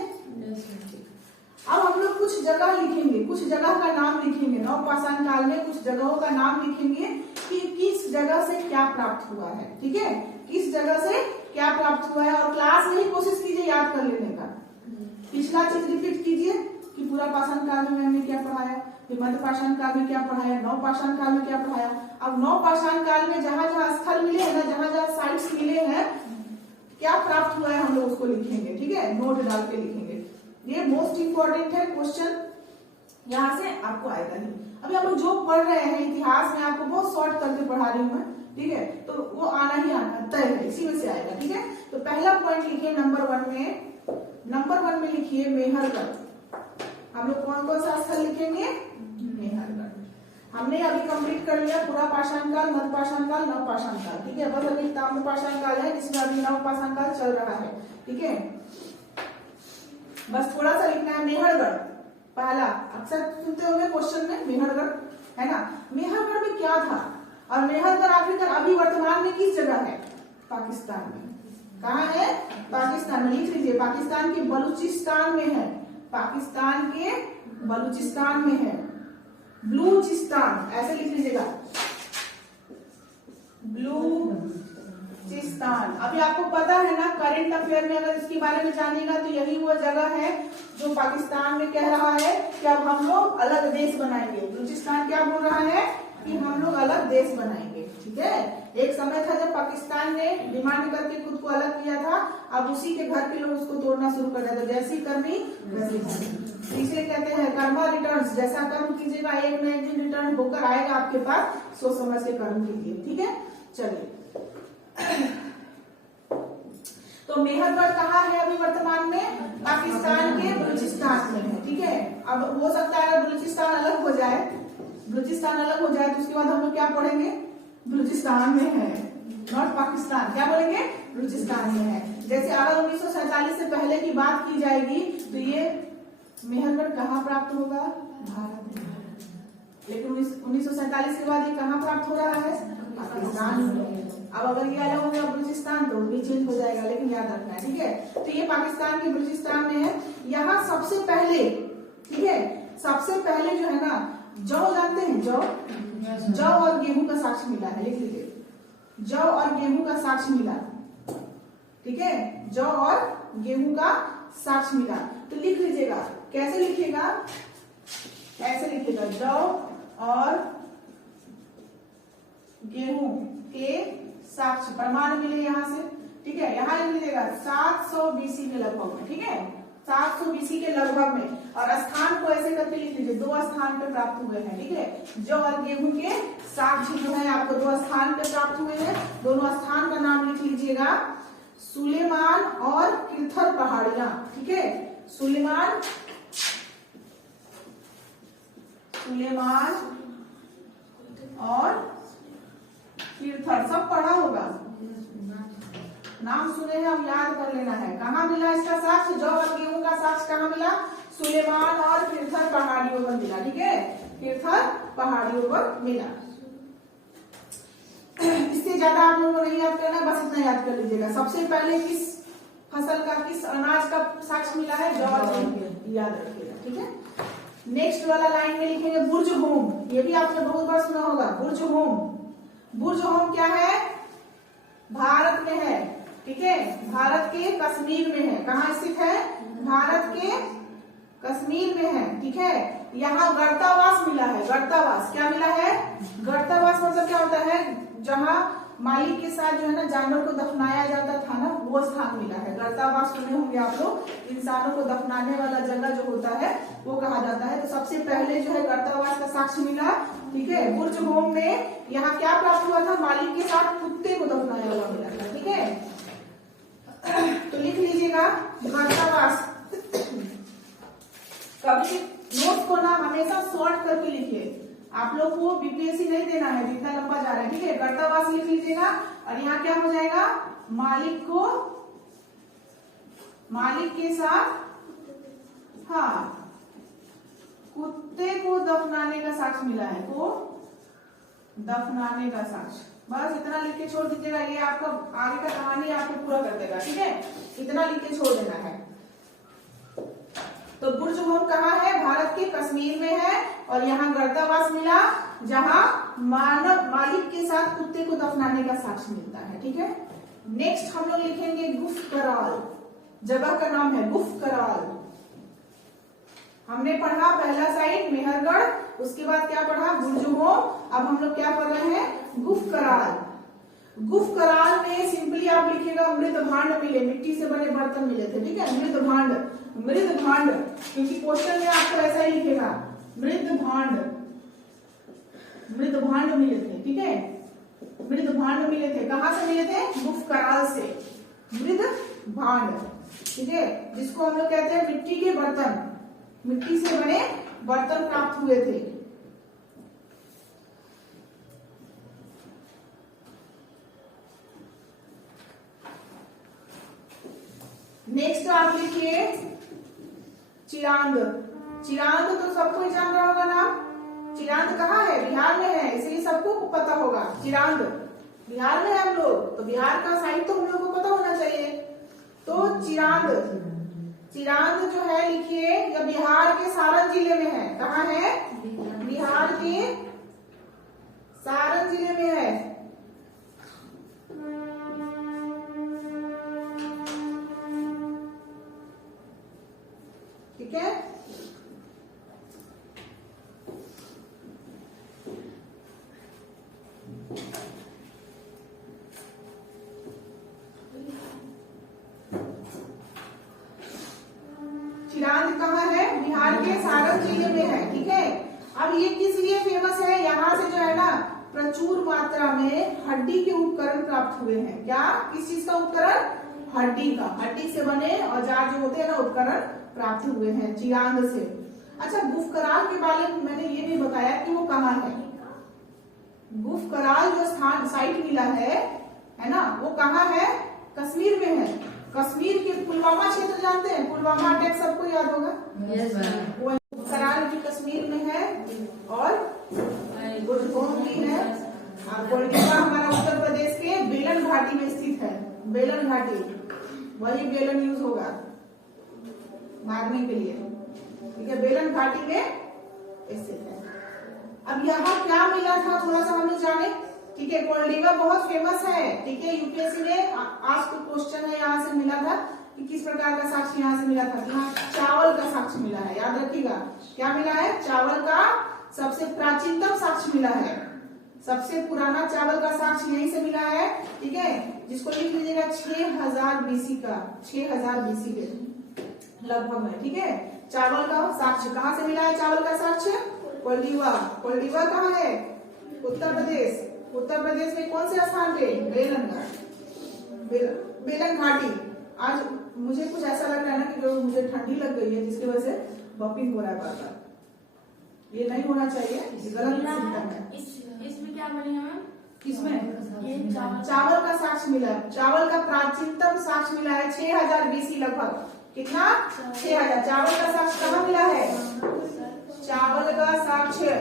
अब हम लोग कुछ जगह लिखेंगे, कुछ जगह का नाम लिखेंगे। नवपाषाण काल में कुछ जगहों का नाम लिखेंगे कि किस जगह से क्या प्राप्त हुआ है। ठीक है, किस जगह से क्या प्राप्त हुआ है, और क्लास में ही कोशिश कीजिए याद कर लेने का। पिछला चीज रिपीट कीजिए कि पूरा पाषाण काल में हमने क्या पढ़ाया, फिर मध्य पाषाण काल में क्या पढ़ाया, नव पाषाण काल में क्या पढ़ाया। अब नव पाषाण काल में जहां जहां स्थल मिले हैं ना, जहां जहां साइट्स मिले हैं, क्या प्राप्त हुआ है हम लोग उसको लिखेंगे, ठीक है, नोट डाल के लिखेंगे। ये मोस्ट इंपॉर्टेंट है क्वेश्चन, यहाँ से आपको आएगा ही। अभी हम लोग जो पढ़ रहे हैं इतिहास में, आपको बहुत शॉर्ट करके पढ़ा रही हूँ मैं, ठीक है, तो वो आना ही आना तय है, इसी में से आएगा, ठीक है। तो पहला पॉइंट लिखिए नंबर वन में लिखिए मेहरगढ़। हम लोग कौन कौन सा स्थल लिखेंगे, मेहरगढ़। हमने अभी कंप्लीट कर लिया पूरा पाषाण काल, मध्य पाषाण काल, नव पाषाण काल, ठीक है। बस अभी ताम्र पाषाण काल है जिसमें अभी नव पाषाण काल चल रहा है, ठीक है। बस थोड़ा सा लिखना है मेहरगढ़। पहला अक्सर सुनते होंगे क्वेश्चन में मेहरगढ़, है ना। मेहरगढ़ में क्या था, और मेहरगढ़ आखिरकार अभी वर्तमान में किस जगह है, पाकिस्तान में। कहाँ है, पाकिस्तान में। लिख लीजिए पाकिस्तान के बलूचिस्तान में है, पाकिस्तान के बलूचिस्तान में है, बलूचिस्तान ऐसे लिख लीजिएगा, बलूचिस्तान। अभी आपको पता है ना, करंट अफेयर में अगर इसके बारे में जानिएगा तो यही वो जगह है जो पाकिस्तान में कह रहा है कि अब हम लोग अलग देश बनाएंगे। बलूचिस्तान क्या बोल रहा है कि हम लोग अलग देश बनाएंगे, ठीक है। एक समय था जब पाकिस्तान ने डिमांड करके खुद को अलग किया था, अब उसी के घर के लोग उसको तोड़ना शुरू कर दिया। तो जैसी करनी वैसी करनी, इसे कहते हैं कर्मा रिटर्न्स। जैसा कर्म कीजिएगा एक न एक दिन रिटर्न होकर आएगा आपके पास, सोच समझ के कर्म कीजिए, ठीक है। चलिए, तो मेहरगढ़ कहाँ है अभी वर्तमान में, पाकिस्तान के बलूचिस्तान में है, ठीक है। अब हो सकता है अगर बलूचिस्तान अलग हो जाए, बलूचिस्तान अलग हो जाए तो उसके बाद हम लोग क्या पढ़ेंगे, बलूचिस्तान में है, नॉट पाकिस्तान। क्या बोलेंगे, बलूचिस्तान में है। जैसे अगर 1947 से पहले की बात की जाएगी तो ये मेहरगढ़ कहाँ प्राप्त होगा, भारत में। लेकिन 1947 के बाद ये कहाँ प्राप्त हो रहा है, पाकिस्तान में। अब अगर ये अलग हो गया बलूचिस्तान तो भी चेंज हो जाएगा, लेकिन याद रखना है, ठीक है। तो ये पाकिस्तान के बलूचिस्तान में है। यहाँ सबसे पहले, ठीक है, सबसे पहले जो है ना, जौ जानते हैं, जौ और गेहूं का साक्ष्य मिला है, लिख लीजिए, जौ और गेहूं का साक्ष्य मिला, ठीक है, जौ और गेहूं का साक्ष्य मिला। तो लिख लीजिएगा, कैसे लिखिएगा, ऐसे लिखिएगा, जौ और गेहूं के साक्ष्य प्रमाण मिले यहाँ से, ठीक है। यहाँ लिख लीजिएगा 700 BC के लगभग में, ठीक है, 700 BC के लगभग में। और स्थान को ऐसे करके लिख लीजिए, 2 स्थान पे प्राप्त हुए हैं, ठीक है। जौ और गेहूं के साक्ष्य जो है आपको 2 स्थान पे प्राप्त हुए हैं। दोनों स्थान का नाम लिख लीजिएगा, सुलेमान और किरथर पहाड़ियां, ठीक है। सुलेमान और किरथर, सब पढ़ा होगा, नाम सुने हैं, अब याद कर लेना है। कहाँ मिला इसका साक्ष्य, जौ और गेहूं का साक्ष्य कहाँ मिला, सुलेमान और किरथर पहाड़ियों पर मिला, ठीक है, किरथर पहाड़ियों पर मिला। इससे ज्यादा आप लोगों को नहीं याद करना, बस इतना याद कर लीजिएगा। सबसे पहले किस फसल का, किस अनाज का साक्ष्य मिला है, जौ और गेहूं, याद रखिएगा, ठीक है। नेक्स्ट वाला लाइन में लिखेंगे बुर्जहोम। ये भी आपने बहुत बार सुना होगा, बुर्जहोम। बुर्जहोम क्या है, भारत में है, ठीक है, भारत के कश्मीर में है। कहाँ स्थित है, भारत के कश्मीर में है, ठीक है। यहाँ गर्तावास मिला है, गर्तावास क्या मिला है, गर्तावास मतलब क्या होता है, जहाँ मालिक के साथ जो है ना जानवर को दफनाया जाता था ना, वो स्थान मिला है। गर्तावास सुने होंगे आप लोग, इंसानों को दफनाने वाला जगह जो होता है वो कहा जाता है। तो सबसे पहले जो है गर्तावास का साक्ष्य मिला, ठीक है। बुर्जहोम में यहाँ क्या प्राप्त हुआ था, मालिक के साथ कुत्ते को दफनाया हुआ मिला था, ठीक है। तो लिख लीजिएगा गर्तावास। कभी नोट को ना हमेशा शॉर्ट करके लिखिए, आप लोग को बीपीएससी नहीं देना है जितना लंबा जा रहा है, ठीक है। गर्तावास लिख लीजिएगा, और यहाँ क्या हो जाएगा, मालिक के साथ, हाँ, कुत्ते को दफनाने का साक्ष्य मिला है, को दफनाने का साक्ष्य। बस इतना लिख के छोड़ दीजिएगा, ये आपका आगे का कहानी आपको पूरा कर देगा, ठीक है। इतना लिख के छोड़ देना है। तो बुर्जहोम कहाँ है, भारत के कश्मीर में है। और यहाँ गर्तावास मिला जहाँ मालिक के साथ कुत्ते को दफनाने का साक्ष्य मिलता है, ठीक है। नेक्स्ट हम लोग लिखेंगे गुफ कराल, जगह का नाम है गुफ कराल। हमने पढ़ा पहला साइड मेहरगढ़, उसके बाद क्या पढ़ा गुर्जुहों, अब हम लोग क्या पढ़ रहे हैं गुफ कराल। गुफ कराल में सिंपली आप लिखिएगा मृद भांड मिले, मिट्टी से बने बर्तन मिले थे, ठीक है। मृद भांड, मृद भांड, क्योंकि क्वेश्चन में आपको ऐसा ही लिखेगा मृद भांड, मृद भांड मिले थे, ठीक है। मृद भांड मिले थे, कहां से मिले थे? गुफ कराल से। मृद भांड, ठीक है, जिसको हम लोग कहते हैं मिट्टी के बर्तन, मिट्टी से बने बर्तन प्राप्त हुए थे। नेक्स्ट आप लिखिए चिरांद। चिरांद तो सबको ही जान रहा होगा नाम। चिरांद कहाँ है? बिहार में है, इसलिए सबको पता होगा। चिरांद बिहार में है हम लोग, तो बिहार का साइड तो हम लोग को पता होना चाहिए। तो चिरांद, चिरांद जो है लिखिए, यह बिहार के सारण जिले में है। कहाँ है? बिहार के सारण जिले में है। ठीक है, चिरांद कहाँ है? बिहार के सारण जिले में है, ठीक है। अब ये किस लिए फेमस है? यहाँ से जो है ना प्रचुर मात्रा में हड्डी के उपकरण प्राप्त हुए हैं। क्या? किस चीज का उपकरण? हड्डी का, हड्डी से बने औजार जो होते हैं ना उपकरण प्राप्त हुए हैं चिरांद से। अच्छा, गुफ कराल के बारे में मैंने ये भी बताया कि वो कहाँ है। गुफ कराल जो स्थान साइट मिला है ना, वो कहाँ है? कश्मीर में है। कश्मीर के पुलवामा क्षेत्र जानते हैं? पुलवामा अटैक सबको याद होगा। वो गुफ कराल भी कश्मीर में है और गुरगांव भी है। और कोलकाता हमारा उत्तर प्रदेश के बेलन घाटी में स्थित है। बेलन घाटी, वही बेलन यूज होगा मारने के लिए, ठीक है। बेलन घाटी में स्थित है। अब यहाँ क्या मिला था थोड़ा सा हम लोग जाने, ठीक है। कोल्डिवा बहुत फेमस है, ठीक है। यूपीएससी में आज तो क्वेश्चन है, यहाँ से मिला था कि किस प्रकार का साक्ष्य यहाँ से मिला था। यहाँ चावल का साक्ष्य मिला है, याद रखिएगा। क्या मिला है? चावल का सबसे प्राचीनतम साक्ष्य मिला है। सबसे पुराना चावल का साक्ष्य यहीं से मिला है, ठीक है। जिसको लिख लीजिएगा 6000 बीसी का, 6000 बीसी के लगभग में, ठीक है। चावल का साक्ष्य कहाँ से मिला है? चावल का साक्ष्य कोल्डिवा। कोल्डिवा कहाँ है? उत्तर प्रदेश। उत्तर प्रदेश में कौन से स्थान पे? बेलन बेलन घाटी। आज मुझे कुछ ऐसा लग रहा है ना कि जो मुझे ठंडी लग गई है, जिसकी वजह से बपिंग हो रहा है बार-बार। ये नहीं होना चाहिए, गलत सिम्टम है। इसमें क्या बनेगा मैम? किसमें? ये चावल का साक्ष्य मिला है। चावल का प्राचीनतम साक्ष्य मिला है 6000 बीसी लगभग। कितना? 6000। चावल का साक्ष्य कहाँ मिला है? चावल का साक्ष्य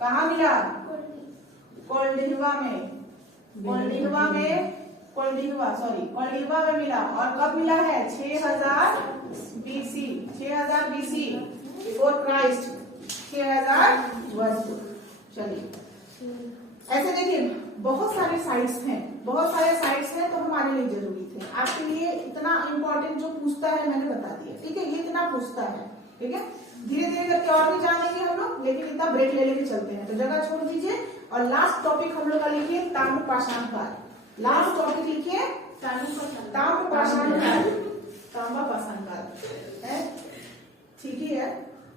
कहाँ मिला? कोल्डिवा में। कोल्डिवा में, कोल्डिवा में मिला। और कब मिला है? 6000 बीसी, 6000 बीसी बिफोर क्राइस्ट, 6000 वर्ष। चलिए, ऐसे देखिए बहुत सारे साइट्स हैं, बहुत सारे साइट्स हैं, तो हमारे लिए जरूरी थे। आपके लिए इतना इम्पोर्टेंट जो पूछता है मैंने बता दिया, ठीक है। ये इतना पूछता है, ठीक है। धीरे धीरे करके और भी जानेंगे हम लोग, लेकिन इतना ब्रेक ले लेके चलते हैं, तो जगह छोड़ दीजिए। और लास्ट टॉपिक हम लोग का लिखिए ताम्रपाषाण काल। लास्ट टॉपिक लिखिए ताम्रपाषाण काल। ताम्रपाषाण काल है, ठीक ही है।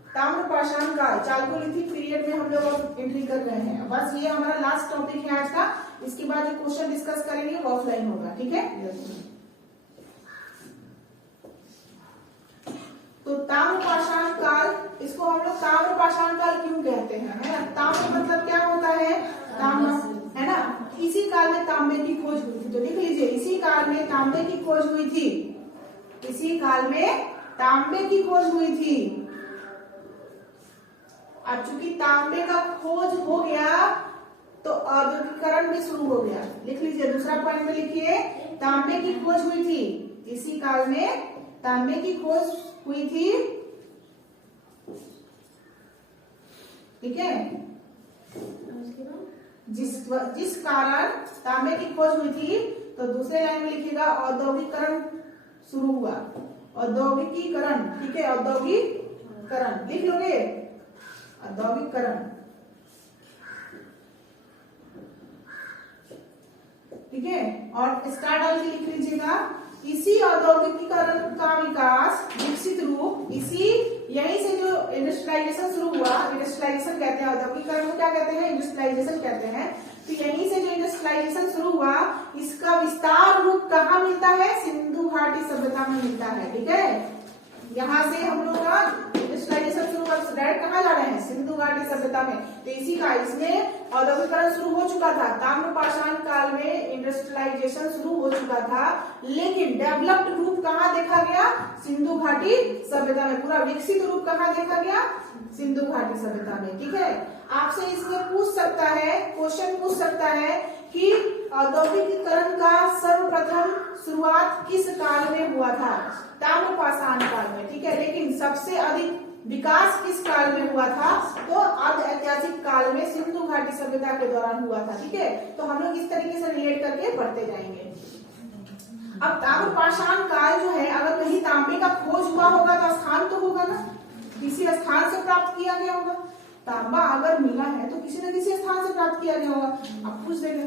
ताम्रपाषाण काल, चालकोलिथिक पीरियड में हम लोग अब एंट्री कर रहे हैं। बस ये हमारा लास्ट टॉपिक है आज का। इसके बाद जो क्वेश्चन डिस्कस करेंगे वो ऑफलाइन होगा, ठीक है। तो ताम्रपाषाण काल, इसको हम लोग ताम्रपाषाण काल क्यों कहते हैं, है ना। ताम्र मतलब क्या होता है? तांबा, है ना। इसी काल में तांबे की खोज हुई थी, तो लिख लीजिए इसी काल में तांबे की खोज हुई थी। इसी काल में तांबे की खोज हुई थी। अब चूंकि तांबे का खोज हो गया तो औद्योगिकरण भी शुरू हो गया। लिख लीजिए, दूसरा पॉइंट में लिखिए तांबे की खोज हुई थी। इसी काल में तांबे की खोज हुई थी, ठीक है। जिस कारण तांबे की खोज हुई थी, तो दूसरे लाइन में लिखिएगा औद्योगिकरण शुरू हुआ। औद्योगिकीकरण, ठीक है, औद्योगिकरण लिख लोगे, औद्योगिकरण, ठीक है। और स्टार डाल के लिख लीजिएगा, इसी औद्योगिकीकरण का विकास, विकसित रूप, इसी यहीं से जो इंडस्ट्रियलाइजेशन शुरू हुआ, इंडस्ट्रियलाइजेशन कहते हैं, औद्योगिकीकरण को क्या कहते हैं, इंडस्ट्रियलाइजेशन कहते हैं। तो यहीं से जो इंडस्ट्रियलाइजेशन शुरू हुआ, इसका विस्तार रूप कहाँ मिलता है, सिंधु घाटी सभ्यता में मिलता है, ठीक है। यहाँ से हम लोग का इंडस्ट्रियलाइजेशन शुरू हुआ, डायरेक्ट कहाँ जा रहे हैं, सिंधु घाटी सभ्यता में। तो इसी का, इसमें औद्योगिकरण शुरू हो चुका था, ताम्रपाषाण काल में इंडस्ट्रियलाइजेशन शुरू हो चुका था, लेकिन डेवलप्ड रूप कहाँ देखा गया, सिंधु घाटी सभ्यता में। पूरा विकसित रूप कहाँ देखा गया, सिंधु घाटी सभ्यता में, ठीक है। आपसे इसमें पूछ सकता है, क्वेश्चन पूछ सकता है कि औद्योगिकीकरण का सर्वप्रथम शुरुआत किस काल में हुआ था, ताम्रपाषाण काल में, ठीक है। लेकिन सबसे अधिक विकास किस काल में हुआ था, तो अर्ध ऐतिहासिक काल में, सिंधु घाटी सभ्यता के दौरान हुआ था, ठीक है। तो हम लोग इस तरीके से रिलेट करके पढ़ते जाएंगे। अब ताम्रपाषाण काल जो है, अगर कहीं तांबे का खोज हुआ होगा तो स्थान तो होगा ना, किसी स्थान से प्राप्त किया गया होगा। तांबा अगर मिला है तो किसी न किसी स्थान से प्राप्त किया गया होगा। अब पूछ देंगे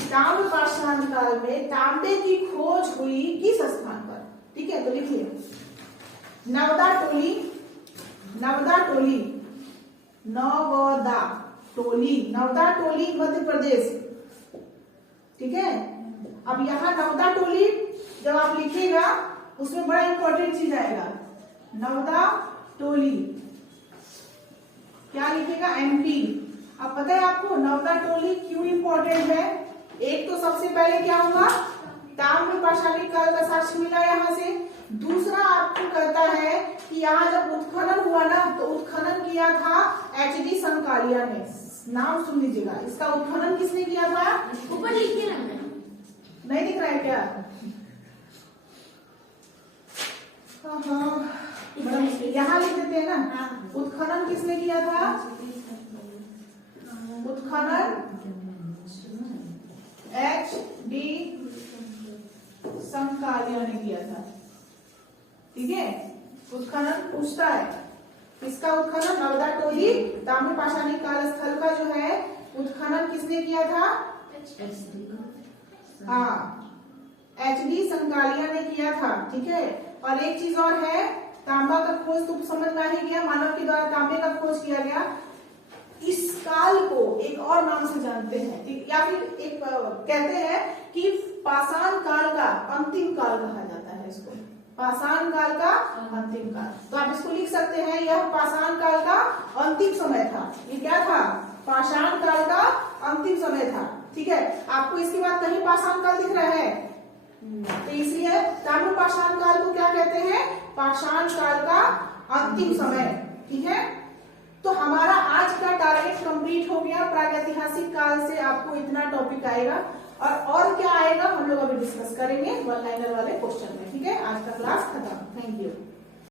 ताम्रपाषाण काल में तांबे की खोज हुई किस स्थान पर, ठीक है। तो लिखिए, नवदा टोली, नवदा टोली, नवदा टोली, नवदा टोली मध्य प्रदेश, ठीक है। अब यहाँ नवदा टोली जब आप लिखिएगा, उसमें बड़ा इंपॉर्टेंट चीज आएगा, नवदा टोली, क्या लिखेगा, एमपी। अब पता है आपको नवदा टोली क्यों इंपॉर्टेंट है? एक तो सबसे पहले क्या हुआ, ताम्रपाषाणी काल का साक्ष्य मिला यहाँ से। दूसरा आपको कहता है कि यहाँ जब उत्खनन हुआ ना, तो उत्खनन किया था एचडी संकालिया ने। नाम सुन लीजिएगा, इसका उत्खनन किसने किया था? ऊपर लिखिए ना, नहीं दिख रहा है क्या? हाँ, यहाँ लिख देते हैं ना। उत्खनन किसने किया था? उत्खनन एचडी संकालिया ने किया था, ठीक है। उत्खनन पूछता है, इसका उत्खनन नवदा टोली ताम्रपाषाणी काल स्थल का जो है उत्खनन किसने किया था? हाँ, एचडी संकालिया ने किया था, ठीक है। और एक चीज और है, तांबा का खोज तो समझ में ही गया, मानव के द्वारा तांबे का खोज किया गया। इस काल को एक और नाम से जानते हैं, या फिर एक कहते हैं कि पाषाण काल का अंतिम काल कहा जाता है इसको, पाषाण काल का अंतिम काल। तो आप इसको लिख सकते हैं, यह पाषाण काल का अंतिम समय था। ये क्या था? पाषाण काल का अंतिम समय था, ठीक है। आपको इसके बाद कहीं पाषाण काल दिख रहा है? तो इसलिए ताम्रपाषाण काल को क्या कहते हैं? पाषाण काल का अंतिम समय, ठीक है। तो हमारा आज का टारगेट कंप्लीट हो गया। प्रागैतिहासिक काल से आपको इतना टॉपिक आएगा, और क्या आएगा हम लोग अभी डिस्कस करेंगे वन लाइनर वाले क्वेश्चन में, ठीक है। आज का क्लास खत्म, थैंक यू।